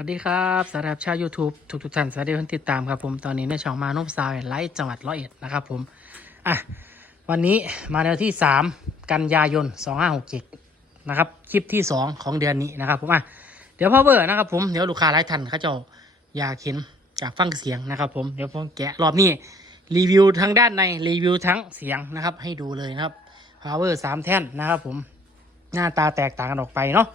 วัสดีครับสำหรับชาว YouTube ทุกทุกๆท่านสวัสดีคนติดตามครับผมตอนนี้ในช่องมานพสาวไลฟ์จังหวัดร้อยเอ็ดนะครับผมอะวันนี้มาในวันที่ 3 กันยายน 2567นะครับคลิปที่ 2 ของเดือนนี้นะครับผมอะเดี๋ยวพ่อเบอร์นะครับผมเดี๋ยวลูกค้าหลายท่านเขาจะอยากเห็นจากฟังเสียงนะครับผมเดี๋ยวผมแกะรอบนี้รีวิวทั้งด้านในรีวิวทั้งเสียงนะครับให้ดูเลยนะครับ power 3 แท่นนะครับผมหน้าตาแตกต่างกันออกไปเนาะ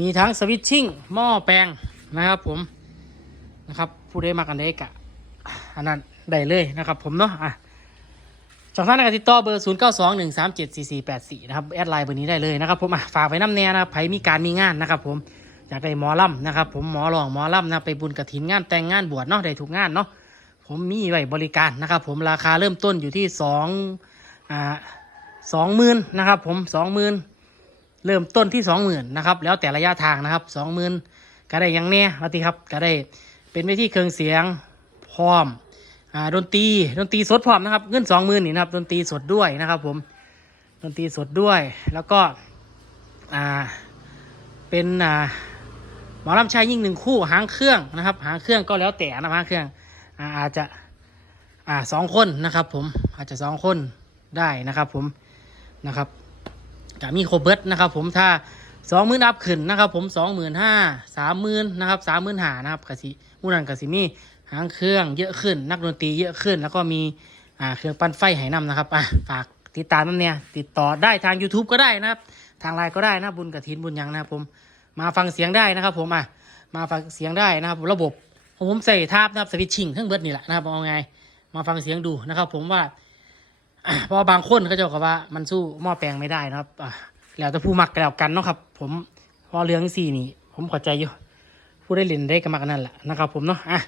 มีทั้งสวิตชิ่งหม้อแปลง นะครับผมนะครับ ผู้ได้มากันได้กะอันนั้นได้เลยนะครับ ผมเนาะอะช่องทางการติดต่อเบอร์ 0 9 2 1 3 7 4 4 8 4 นะครับ แอดไลน์เบอร์นี้ได้เลยนะครับผมอะฝากไว้น้ำแน่นะครับใครมีการมีงานนะครับ ผมอยากได้หมอลำนะครับ ผมหมอรองหมอลำนะไปบุญกระถินงานแต่งงานบวชเนาะได้ทุกงานเนาะผมมีไว้บริการนะครับ ผมราคาเริ่มต้นอยู่ที่สองอ่าสองหมื่นนะครับ ผมสองหมื่นเริ่มต้นที่สองหมื่นนะครับ แล้วแต่ระยะทางนะครับสองหมื่น ก็ได้อยังแน่วัติครับก็ได้เป็นไปที่เครื่องเสียงพร้อมอ่าดนตรีดนตรีสดพร้อมนะครับเงินสองหมื่นนี่นะครับดนตรีสดด้วยนะครับผมดนตรีสดด้วยแล้วก็อ่าเป็นอ่าหมอลำชายยิ่งหนึ่งคู่หางเครื่องนะครับ หางเครื่องก็แล้วแต่นะหางเครื่องอาอาจจะอ่าสองคนนะครับผมอาจจะสองคนได้นะครับผมนะครับก็มีโคเบิร์ตนะครับผมถ้า สองหมื่นอัพขึ้นนะครับ ผมสองหมื่นห้าสามหมื่นนะครับสามหมื่นหานะครับกสิมูนันกสิมีหางเครื่องเยอะขึ้น นักดนตรีเยอะขึ้น แล้วก็มีอ่าเครื่องปั้นไฟไหนำนะครับอะฝากติดตามนั่นเนี่ยติดต่อได้ทาง YouTube ก็ได้นะครับ ทางไลน์ก็ได้นะบุญกระถินบุญยังนะครับผมมาฟังเสียงได้นะครับผมอะมาฟังเสียงได้นะครับ ระบบผมใส่ทาบนะครับสวิตชิ่งเครื่องเบิร์ดนี่แหละนะครับเอาไง มาฟังเสียงดูนะครับ ผมว่าเพราะบางคนเขาจะบอกว่ามันสู้หม้อแปลงไม่ได้นะครับอะ แล้วแต่ผู้มักแล้วกันเนาะครับ ผมเพราะเรื่องสี่นี่ ผมข้าใจอยู่ ผู้ได้เล่นได้ก็มักนั่นแหละนะครับ ผมเนาะอะ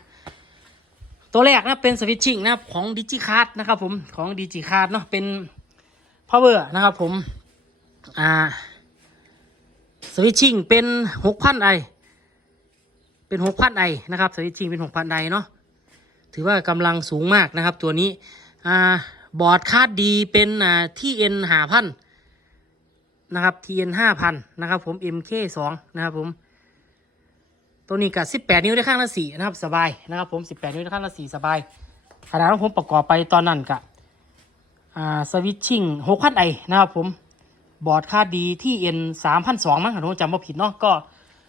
ตัวแรกนะเป็นสวิตชิ่งนะครับของดิจิคาร์ดนะครับ ผมของดิจิคาร์ดเนาะเป็น power นะครับ ผมอ่าสวิตชิ่งเป็นหกพันไอเป็นหกพันไอนะครับสวิตชิ่งเป็นหกพันไอเนาะถือว่ากำลังสูงมากนะครับ ตัวนี้อ่าบอร์ดคาดดีเป็นอ่าที่เอ็นหาพัน นะครับทีเอ็นห้าพันนะครับผม MK สองนะครับผมตัวนี้กับสิบแปดนิ้วได้ข้างละสี่นะครับสบายนะครับผมสิบแปดนิ้วได้ข้างละสี่สบายขนาดที่ผมประกอบไปตอนนั้นกับอ่าสวิตชิ่งหกพันไอนะครับผมบอร์ดค่าดีที่เอ็นสามพันสองมั้งถ้าผมจำไม่ผิดเนาะก็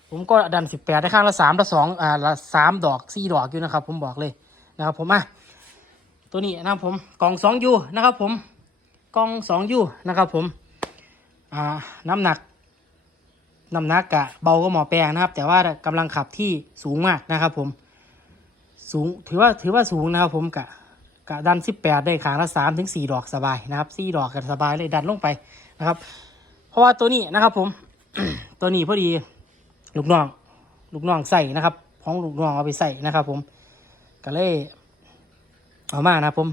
ผมก็ดันสิบแปดได้ข้างละสามละสองอ่าละสามดอกสี่ดอกอยู่นะครับ ผมบอกเลยนะครับผมอะตัวนี้นะครับผมกล่องสองยูนะครับผมกล่องสองยูนะครับผม น้ำหนักน้ำหนักกะเบาก็หมอแปลงนะครับ แต่ว่ากำลังขับที่สูงมากนะครับ ผม สูงถือว่าถือว่าสูงนะครับ ผมกะกะดันสิบแปดได้ขางละสามถึงสี่ดอกสบายนะครับสี่ดอกกันสบายเลยดันลงไปนะครับ เพราะว่าตัวนี้นะครับ ผม ตัวนี้พอดีลูกน้อง ลูกน้องใส่นะครับของลูกน้องเอาไปใส่นะครับ ผมก็เลยเอามานะครับผม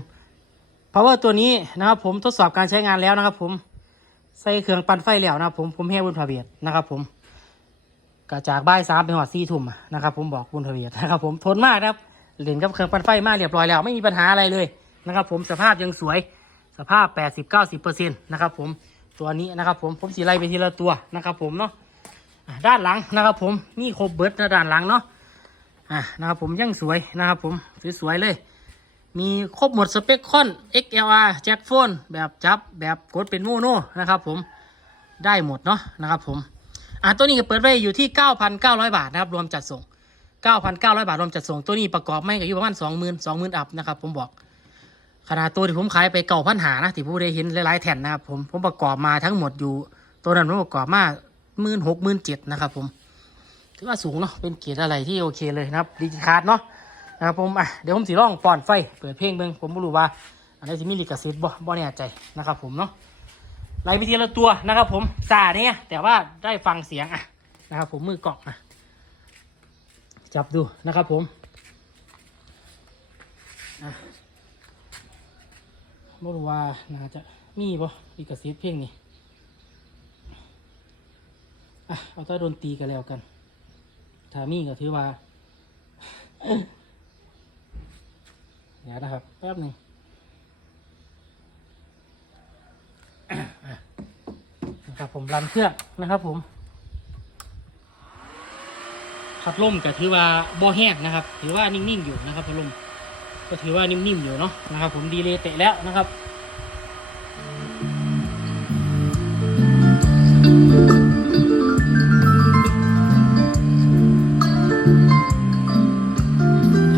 power ตัวนี้นะครับ ผมทดสอบการใช้งานแล้วนะครับ ผม ใส่เครื่องปั่นไฟแล้วนะผมผมแห้บุญพระเบียดนะครับผมก็จากบ่ายสามไปหอดสี่ทุ่มนะครับผมบอกบุญพระเบียดนะครับผมทนมากนะครับเล่นกับเครื่องปั่นไฟมากเรียบร้อยแล้ว ไม่มีปัญหาอะไรเลยนะครับผมสภาพยังสวยสภาพแปดสิบเก้าสิบเปอร์เซ็นต์นะครับผมตัวนี้นะครับผมผมสีไล่ไปทีละตัวนะครับผมเนาะด้านหลังนะครับผมนี่ครบเบิร์ดด้านหลังเนาะอะนะครับผมยังสวยนะครับผมสวยๆเลย มีครบหมดสเปคคอน XLR แจ็คโฟน แบบจับแบบกดเป็นโมโนนะครับผมได้หมดเนาะนะครับผมอะตัวนี้ก็เปิดไว้อยู่ที่ 9,900 บาทนะครับรวมจัดส่ง 9,900 บาทรวมจัดส่งตัวนี้ประกอบไม่ก็อยู่ประมาณ 20,000 20,000 อัพนะครับผมบอกขนาดตัวที่ผมขายไปเก่าพันหานะที่ผู้ได้เห็นหลายๆแผ่นนะครับผมผมประกอบมาทั้งหมดอยู่ ตัวนั้นผมประกอบมาหมื่นหกหมื่นเจ็ดนะครับผมถือว่าสูงเนาะเป็นเกียรติอะไรที่โอเคเลยนะครับดิจิคาร์ดเนาะ นะครับผมอะเดี๋ยวผมสีร่องปอนไฟเปิดเพลงเบิงผมไม่รู้ว่าอันนี้จะมีลิขสิทธิ์บ่บ่แน่ใจนะครับผมเนาะไล่ไปทีละตัวนะครับ ผมซาเนี่ยแต่ว่าได้ฟังเสียงอะนะครับผมมือกล่องอะจับดูนะครับผมไม่รู้ว่าน่าจะมีบ่ลิขสิทธิ์เพลงนี้อะเอาแต้ดนตรีกันแล้วกันถ้ามีก็ถือว่า เดี๋ยวนะครับ แป๊บหนึ่งนะครับผมรันเครื่องนะครับผมพัดลมก็ถือว่าบ่แห้งนะครับ ถือว่านิ่งๆอยู่นะครับพัดลมก็ถือว่านิ่มๆอยู่เนาะนะครับ ผมดีเลยเตะแล้วนะครับ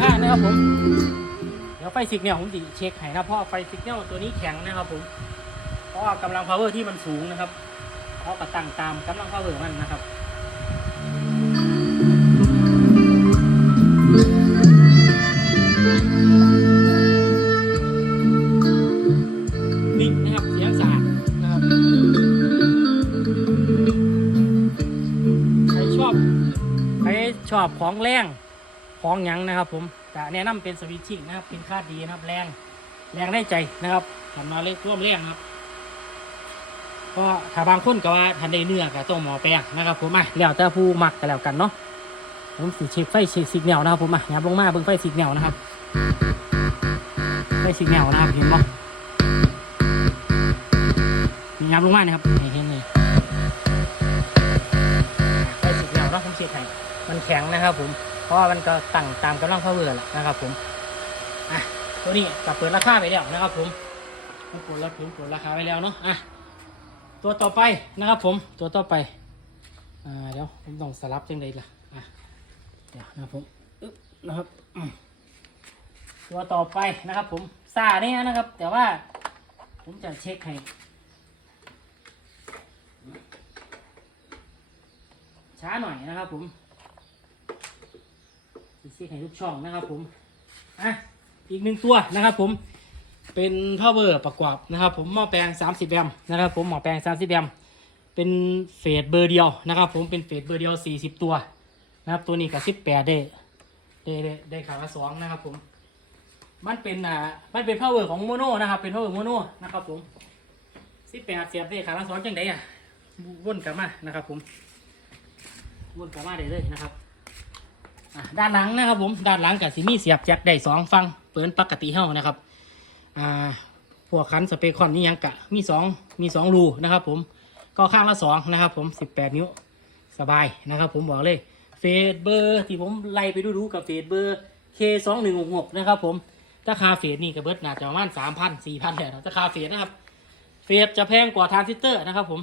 อ่านะครับผม ฟสิกเนี่ยผมจะเช็คให้นะเพราะไฟสิกเนี่ยตัวนี้แข็งนะครับผมเพราะว่ากำลัง power ที่มันสูงนะครับเขาก็ตั้งตามกำลัง power มันนะครับนิ่งนะครับเสียงสาดนะครับใครชอบใครชอบของแรงของหยังนะครับผม จะแนะนำเป็นสวิตชิ่งนะครับเป็นค่าดีนะครับ แรงแรงได้ใจนะครับทำมาเล็กร่วมแรงครับก็ถ้าบางคนก็ว่าทันได้เนื้อก็ต้องหมอแปลงนะครับผมอะแล้วแต่ผู้มักกันแล้วกันเนาะผมสิเช็คไฟเช็คสิกแนวนะครับผมอะยับลงมาเบิ่งไฟสิกแนวนะครับไฟสิกแนวนะครับเห็นบ่นี่ยับลงมานะครับเห็นเลยไฟสิกแนวเนาะผมเช็คให้มันแข็งนะครับผม เพราะว่ามันก็ตั้งตามกำลังพาวเวอร์แหละนะครับ ผมอะตัวนี้ก็เปิดราคาไปแล้วนะครับ ผมผมกดแล้วผมกดราคาไปแล้วเนาะอะตัวต่อไปนะครับ ผมตัวต่อไปอ่าเดี๋ยวผมต้องสลับจังไดล่ะอะเดี๋ยวนะครับผมอึ๊บนะครับตัวต่อไปนะครับ ผมซาเนี่ยนะครับ แต่ว่าผมจะเช็คให้ช้าหน่อยนะครับผม จะเช็คให้ทุกช่องนะครับผมอะอีกหนึ่งตัวนะครับผมเป็น power ประกอบนะครับ ผมหม้อแปลง 30 แอมป์นะครับ ผมหม้อแปลง 30 แอมป์เป็นเฟสเบอร์เดียวนะครับ ผมเป็นเฟสเบอร์เดียว 40 ตัวนะครับ ตัวนี้กับ 18 ได้ได้ได้ได้ขาละสองนะครับ ผม มันเป็นอ่ามันเป็น power ของโมโนนะครับ เป็น power โมโนนะครับ ผม 18 เสียบได้ขาละสองจังไดอะวนกลับมานะครับ ผมวนกลับมาได้เลยนะครับ ด้านหลังนะครับผมด้านหลังกับสีมีเสียบแจ็คได้สองฟังเปิดปกติเฮานะครับอ่าพวกคันสเปคอนนี่ยังกะมีสองมีสองรูนะครับผมก็ข้างละสองนะครับผมสิบแปดนิ้วสบายนะครับผมบอกเลยเฟสเบอร์ที่ผมไล่ไปดูดูกับเฟสเบอร์ K สองหนึ่งหกหกนะครับผมถ้าคาเฟสนี่ก็เบิดหนาจะประมาณสามพันสี่พันแหละถ้าคาเฟสนะครับเฟสจะแพงกว่าทานซิสเตอร์นะครับผม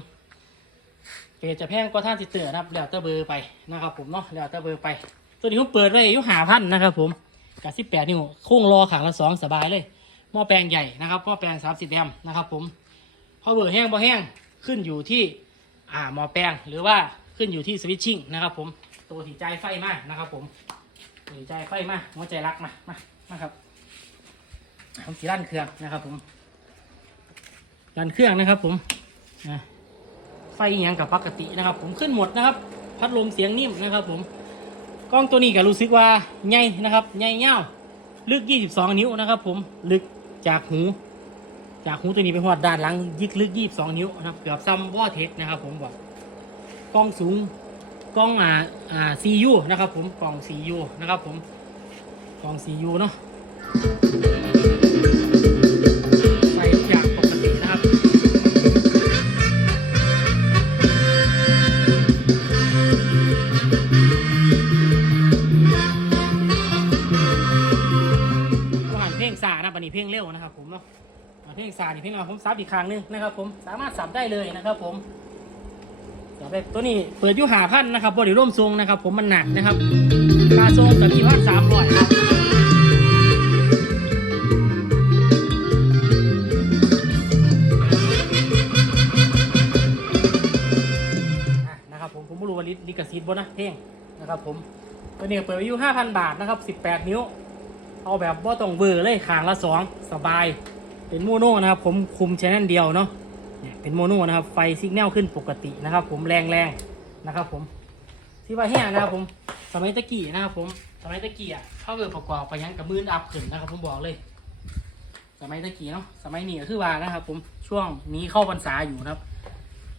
เฟสจะแพงกว่าทานซิสเตอร์นะครับแล้วแต่เบอร์ไปนะครับผมเนาะแล้วแต่เบอร์ไป ตัวนี้ผมเปิดไว้อายุหาพันนะครับผมกับสิบแปดนิ้วโค้งรอขางละสองสบายเลยหม้อแปลงใหญ่นะครับหม้อแปลง30แอมป์นะครับผมพอเบอร์แห้งบ่แห้งขึ้นอยู่ที่อ่าหม้อแปลงหรือว่าขึ้นอยู่ที่สวิตชิ่งนะครับผมตัวถี่ใจไฟมากนะครับผมถี่ใจไฟมากหัวใจรักมามามาครับผมสีด้านเครื่องนะครับผมด้านเครื่องนะครับผมนะไฟยังกับปกตินะครับ ผมขึ้นหมดนะครับ พัดลมเสียงนิ่มนะครับผม กล้องตัวนี้ก็รู้สึกว่าใหญ่นะครับใหญ่เงาลึก 22 นิ้วนะครับ ผมลึกจากหู จากหูตัวนี้ไปหอดด้านหลังยิกลึก 22 นิ้วนะครับเกือบซ้ำวอเทสนะครับ ผมบอกกล้องสูงกล้องอ่าอ่าซียูนะครับ ผมกล้องซียูนะครับ ผมกล้องซียูเนาะ อ่าเพลงซานี่เพลงผมซับอีกครั้งหนึงนะครับผมสามารถสับได้เลยนะครับ ผมสับได้ตัวนี้เปิดยุหาพันนะครับบริร่วมทรงนะครับ ผมมันหนักนะครับคาทรงกับที่พันสามร้อยครับนะครับผมผมไม่รู้ว่าลิลิกซิตบนนะเพลงนะครับ ผมตัวนี้เปิดอายุห้าพันบาทนะครับสิบแปดนิ้ว เอาแบบว่าต้องเบอร์เลยขางละสองสบาย เป็นโมโนนะครับ ผมคุมชแนลเดียวเนาะเนี่ยเป็นโมโนนะครับ ไฟซิกแนลขึ้นปกตินะครับ ผมแรงแรงๆนะครับ ผมที่ว่าแห้งนะครับ ผมสมัยตะกี้นะครับ ผมสมัยตะกี้อะเข้าเบอร์ประกอบไปยังกับมืออัพขึ้นนะครับ ผมบอกเลย สมัยตะกี้เนาะสมัยนี้ก็คือว่านะครับ ผมช่วงนี้เข้าพรรษาอยู่นะครับ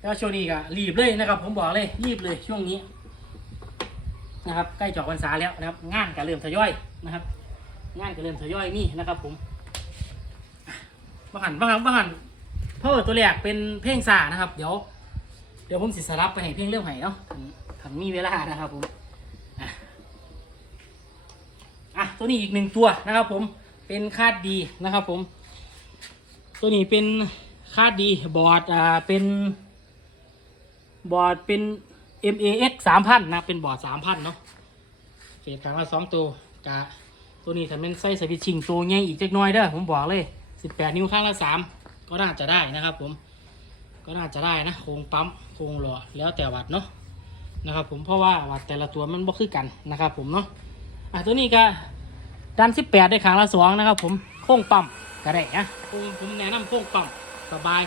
แล้วช่วงนี้ก็รีบเลยนะครับ ผมบอกเลยรีบเลยช่วงนี้นะครับใกล้จอกพรรษาแล้วนะครับ งานก็เริ่มทยอยนะครับ งานก็เริ่มทยอยมีนะครับ ผม บางหันบางหันบางหันเพราะว่าตัวแรกเป็นเพลงซานะครับ เดี๋ยว เดี๋ยวผมสิสลับไปให้เพลงเรื่องไห้เนาะถังมีเวลานะครับผมอะตัวนี้อีกหนึ่งตัวนะครับ ผมเป็นคาดดีนะครับ ผม ตัวนี้เป็นคาดดีบอร์ดอ่าเป็น บอร์ดเป็น MAX สามพันนะเป็นบอร์ดสามพันเนาะเกรดกลางละสองตัวกะตัวนี้ถ้าเป็นไส้สวิตชิงตัวใหญ่อีกเล็กน้อยเด้อผมบอกเลย สิบแปดนิ้วข้างละสามก็น่าจะได้นะครับผมก็น่าจะได้นะโครงปั๊มโครงหล่อแล้วแต่วัดเนาะนะครับผมเพราะว่าวัดแต่ละตัวมันบ่คือกันนะครับผมเนาะอะตัวนี้ก็ดันสิบแปดได้ขางละสองนะครับผมโค้งปั๊มก็ได้นะผมผมแนะนำโค้งปั๊มสบาย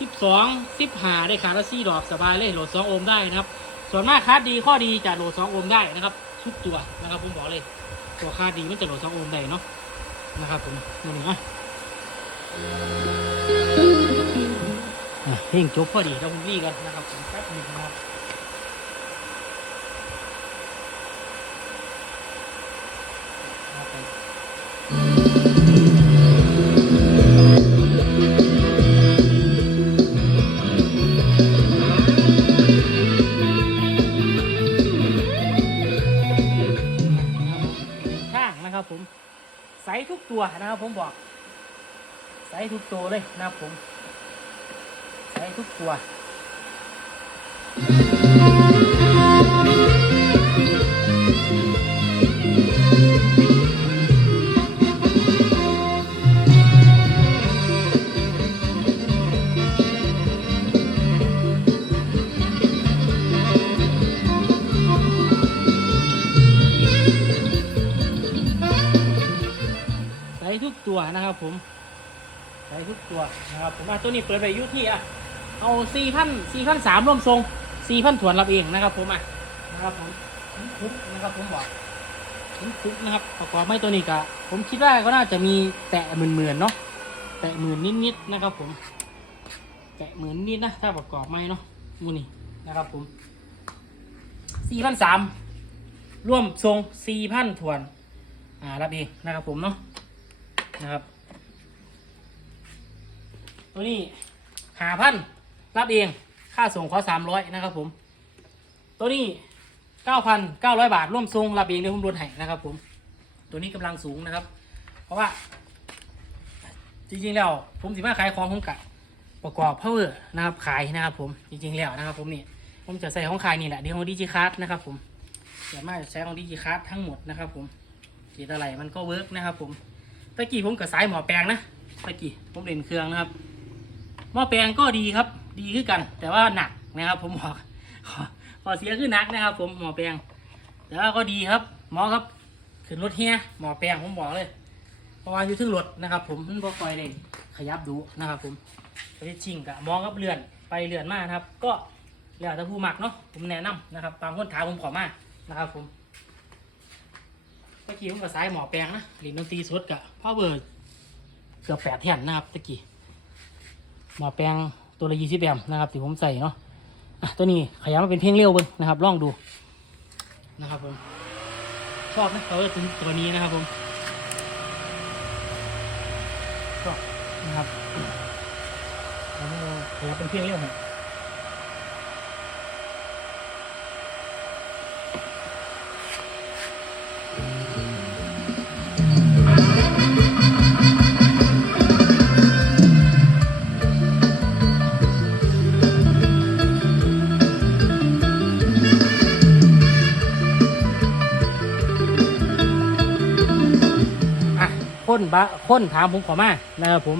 สิบสองสิบห้าได้ขางละสี่ดอกสบายเลยโหลดสองโอห์มได้นะครับส่วนมากคาดดีข้อดีจะโหลดสองโอห์มได้นะครับทุกตัวนะครับผมบอกเลยตัวคาดดีมันจะโหลดสองโอห์มได้เนาะนะครับผมนี่นะ เพลงจบพอดีเราคุณวี่กันนะครับผมแป๊บนึงนะครับเอาไปข้างนะครับผม ใส่ทุกตัวนะครับผมบอก ทุกตัวเลยนะครับผม ใช้ทุกตัว ผมอะตัวนี้เปิดไปอยุที่อะเอาสี่พันสี่พันสามร่วมทรงสี่พันถวนรับเองนะครับ ผมอะนะครับผมทุกนะครับผมบอกทุกนะครับประกอบไม่ตัวนี้กะผมคิดว่าก็น่าจะมีแตะหมื่นหมื่นๆเนาะแตะหมื่นนิดๆนะครับ ผม แตะหมื่นนิดนะถ้าประกอบไม่เนาะมูนี่นะครับ ผมสี่พันสามร่วมทรงสี่พันถวน อ่ารับเองนะครับ ผมเนาะนะครับ ตัวนี้หาพันรับเองค่าส่งขอสามร้อยนะครับผม ตัวนี้เก้าพันเก้าร้อยบาทร่วมทรงรับเองเดี๋ยวผมรวให้นะครับผม ตัวนี้กำลังสูงนะครับ เพราะว่า จริงๆแล้วผมสิมาขายของผมกะประกอบเพาเวอร์นะครับขายนะครับผมจริงๆแล้วนะครับ ผมนี่ผมจะใส่ของขายนี่แหละเดี๋ยวของดิจิคัสนะครับผมสามาใช้ของดิจิคัสทั้งหมดนะครับ ผมกีดอะไรมันก็เวิร์กนะครับ ผมตะกี้ผมกับสายหมอแปลงนะตะกี้ผมเล่นเครื่องนะครับ หม้อแปลงก็ดีครับ ดีขึ้นกัน แต่ว่าหนักนะครับ ผมบอกขอขอเสียขึ้นหนักนะครับ ผมหมอแปลง แต่ว่าก็ดีครับหมอครับขึ้นรถเฮียหมอแปลงผมบอกเลยเพราะว่าอยู่ทึ่งรถนะครับ ผมมันบ่คอยเลยขยับดูนะครับ ผมไปจริงกะมอครับเลื่อนไปเลื่อนมานะครับ ก็แล้วแต่ผู้มักเนาะผมแนะนำนะครับตามคนถามผมขอมากนะครับ ผมตะกี้ผมกับสายหมอแปลงนะเล่นดนตรีสดกับพ่อเบิร์เกือบแปดแท่นนะครับตะกี้ หมอแปลงตัวละยี่สิบแอมป์นะครับที่ผมใส่เนาะอะตัวนี้ขยายมาเป็นเพลงเร็วเบิ้งนะครับลองดูนะครับผมชอบนะเขาตัวตัวนี้นะครับผมชอบนะครับแล้วเรายเป็นเพลงเร็วครับ บะคนถามผมขอมานะครับผม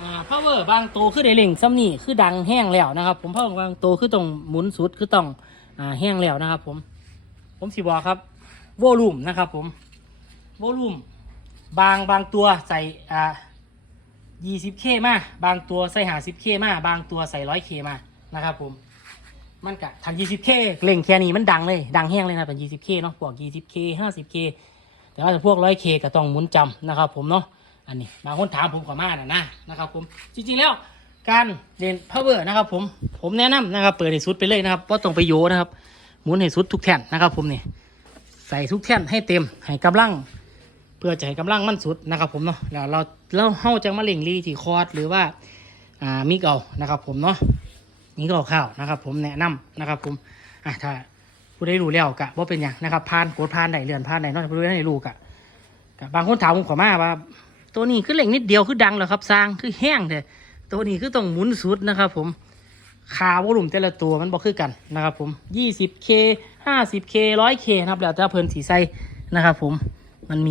อ่าพาวเวอร์บางโตวคือได้เล่งซ้ำนี่คือดังแห้งแล้วนะครับ ผมพาวเวอร์บางโตวคือต้องหมุนสุดคือต้องอ่าแห้งแล้วนะครับ ผม ผมสิบอกครับโวลูมนะครับผมโวลูมบางบางตัวใส่อ่า 20K มาบางตัวใส่หา 10K มาบางตัวใส่ 100K มานะครับ ผม มันกะทัน 20K เล่งแค่นี้มันดังเลย ดังแห้งเลยนะเป็น 20K เนาะพวก 20K 50K แต่ว่าพวก 100K ก็ต้องหมุนจำนะครับผมเนาะอันนี้บางคนถามผมขอมาน่ะนะนะครับผมจริงๆแล้วการเล่น power นะครับผมผมแนะนำนะครับ เปิดให้สุดไปเลยนะครับว่าต้องไปโยนะครับหมุนให้สุดทุกแท่นนะครับ ผมนี่ใส่ทุกแท่นให้เต็มให้กำลัง เพื่อจะให้กำลังมันสุดนะครับผมเนาะแล้วเราเราเฮาจะมาเล่งรีที่คอร์ดหรือว่าอ่ามิกเอานะครับผมเนาะนี่ก็ข้าวนะครับ ผมแนะนำนะครับ ผมอะถ้า ผู้ได้รู้แล้วกะว่าเป็นอย่างนะครับผ่านกดผ่านไหนเรือนผ่านไหนนอกจากผู้ใดได้รู้กะกะบางคนถามผมขอมาว่า ตัวนี้คือเหล็กนิดเดียวคือดังเหรอครับสร้างคือแห้งแต่ตัวนี้คือต้องหมุนสุดนะครับ ผมคาวอลุ่มแต่ละตัวมันบอกคือกันนะครับ ผม 20K 50K 100K นะครับแล้วแต่เพิ่นสีใสนะครับ ผมมันมี